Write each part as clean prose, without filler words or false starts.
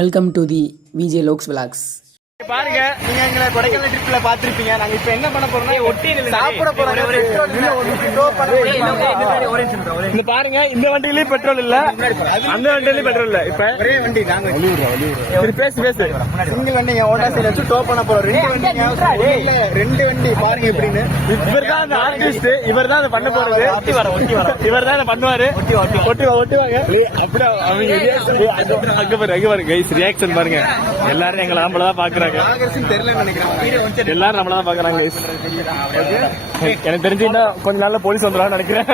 Welcome to the VJ லோக்ஸ் vlogs. பாருங்க, நீங்க எங்களை கொடைக்கானல் ட்ரிப்ல பாத்திருப்பீங்க. நாங்க இப்ப என்ன பண்ண போறோம்னா சாப்பிட போறோம். இந்த பாருங்க, இந்த வண்டியிலயும் பெட்ரோல் இல்ல, அந்த வண்டியிலயும் பெட்ரோல் இல்ல. இப்ப ஒரே வண்டி நாங்க பேசு சிங்கிள் வண்டிங்க ஓட்டா சைடு வச்சு டோ பண்ண போறோம். ரெண்டு வண்டி பாருங்க எப்படின்னு. இவர் தான் அந்த ஆர்டிஸ்ட், இவர் தான் அதை பண்ண போறது. இவர் தான் அதை பண்ணுவாரு. ஒட்டுவாங்க அப்படியே அவங்க அங்க பாருங்க கைஸ், ரியாக்ஷன் பாருங்க. எல்லாரும் எங்களை நம்மளதான் பாக்குறாங்க. எல்லாரும் நம்மளதான் பாக்குறாங்க. எனக்கு தெரிஞ்சு இன்னும் கொஞ்ச நாள்ல போலீஸ் வந்துடும் நினைக்கிறேன்.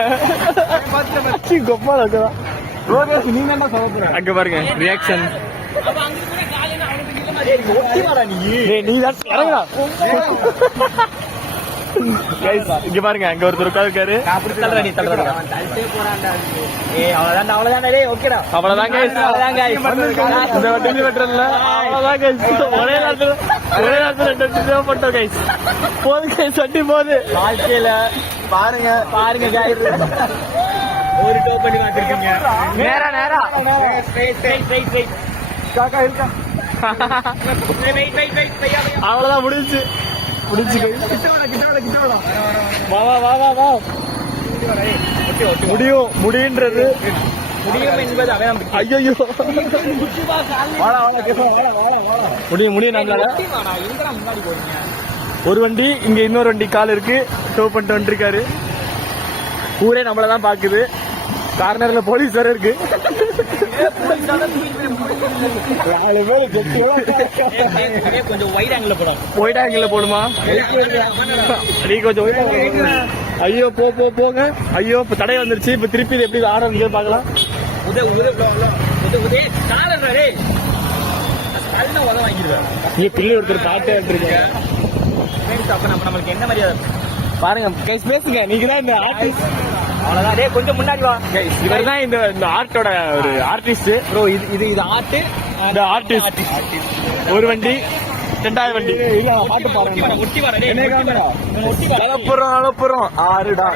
அங்க பாருங்க ரியாக்ஷன். நீ தான் இறங்குடா. இங்க பாருங்க, அங்க ஒருத்தர் உட்கார்ந்து இருக்காரு. வாழ்க்கையில பாருங்க ஒரு டோ பண்ணி வச்சிருக்கீங்க. நேரா அவ்வளவுதான் முடிஞ்சு. முடியுன்றது முடியும் என்பது ஐயோ முடியும் நம்மளால. ஒரு வண்டி இங்க, இன்னொரு வண்டி கால் இருக்கு, டோ பண்ணிட்டு வந்துருக்காரு. ஊரே நம்மளதான் பாக்குது. கார்னர்ல போலீஸ் வேற இருக்கு. கொஞ்சம் ஒயிட் ஆங்கிள் போடுமா? நீ கொஞ்சம் ஐயோ போங்க. ஐயோ இப்ப தடை வந்துருச்சு. இப்ப திருப்பி இது எப்படி ஆரம்பிக்க பாக்கலாம். நீங்க பிள்ளை ஒருத்தர் பாட்டே எடுத்துருக்கீங்க. நம்மளுக்கு என்ன மரியாதை பாருங்க கைஸ், பேசுங்க. நீங்க தான் இந்த ஆர்டிஸ்ட். அவ்வளவுதான், கொஞ்சம் முன்னாடி வா. இவர் தான் இந்த ஆர்ட்டோட ஒரு ஆர்டிஸ்ட். இது ஆர்ட், இந்த ஆர்டிஸ்ட். ஒரு வண்டி, ரெண்டாவது வண்டி. பாட்டு பாருங்க. அலப்புறம் ஆறுடா.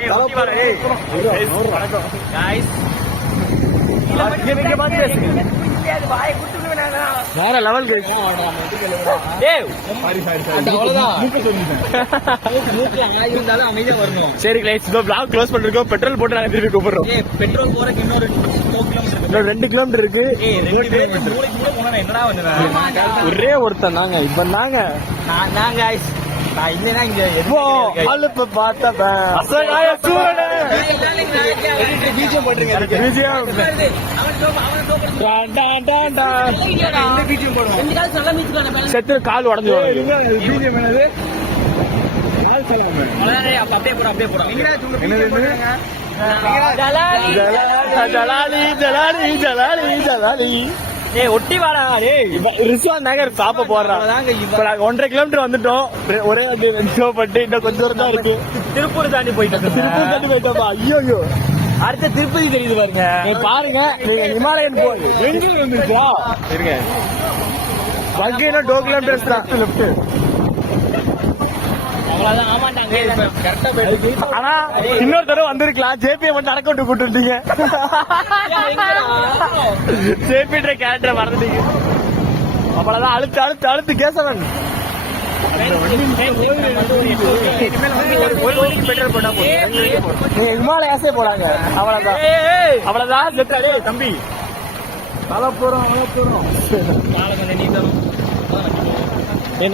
வேற லெவல். சரி க்ளோஸ் பண்ணிருக்கோம். பெட்ரோல் போட்டு நாங்க திருப்பி கூப்பிடுறோம். பெட்ரோல் போறதுக்கு இன்னொரு 2 கிலோமீட்டர் இருக்கு. ஒரே ஒருத்தன் நாங்க. இப்ப நாங்க செத்து கால் உடஞ்சு ஒட்டி வாடா. ரிஸ்வான் நகர் சாப்ப போடுறாங்க. 1.5 கிலோமீட்டர் வந்துட்டோம். ஒரே பட்டு இன்னும் கொஞ்சம் தூரம் தான் இருக்கு. திருப்பூர் தாண்டி போயிட்டோம். ஐயோ அடுத்த திருப்பதி தெரியுது பாருங்க. பாருங்க, ஹிமாலயன் போய் எங்க வந்துருச்சா இருங்க. வங்கியில 2 கிலோமீட்டர்ஸ் தான் லெஃப்ட். ஆனா இன்னொரு தடவை வந்திருக்கலாம். ஜேபி மட்டும் அடக்க விட்டு கூட்டுட்டீங்க. ஜேபி கேரக்டரை மறந்துட்டீங்க. அவ்வளவுதான். அழுத்து கேசவன். ஹிமாலயாஸே போடாங்க. அவ்வளவுதான் செட்டாடே தம்பி.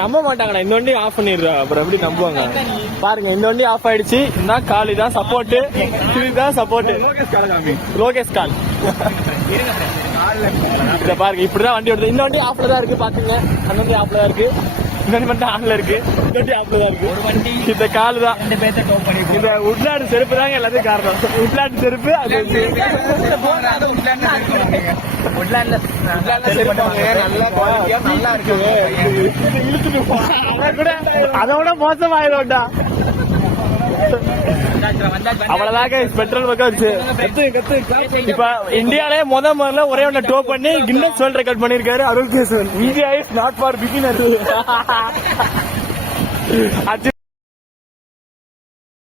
நம்ப மாட்டாங்கடா. இந்த வண்டி ஆஃப் பண்ணிடுறா, அப்புறம் எப்படி நம்புவாங்க பாருங்க. இந்த வண்டி ஆஃப் ஆயிடுச்சு. இந்த காலி தான் சப்போர்ட், இதுதான் சப்போர்ட். லோகேஷ் கால். இத பாருங்க, இப்படிதான் வண்டி ஓடுது. இந்த வண்டி ஆஃப்ல தான் இருக்கு பாத்துங்க. அந்த வண்டி ஆஃப்ல தான் இருக்கு. இந்த வண்டி மட்டும் ஆன்ல இருக்கு. இந்த வண்டி ஆஃப்ல தான் இருக்கு. ஒரு வண்டி இந்த கால் தான். இந்த உட்லாண்டு செருப்பு தாங்க எல்லாத்தையும் காரணம். உட்லாண்டு செருப்பு அதோட மோசமாயிடும்டா. அவ்வளவுதாக பெட்ரோல் பக்கம் வச்சு இப்ப இந்தியாலே முதல்ல ஒரே ஒண்ணு டோ பண்ணி கின்னஸ் வேர்ல்ட் ரெக்கார்ட் பண்ணிருக்காரு Arul Kesavan. India is not for beginners.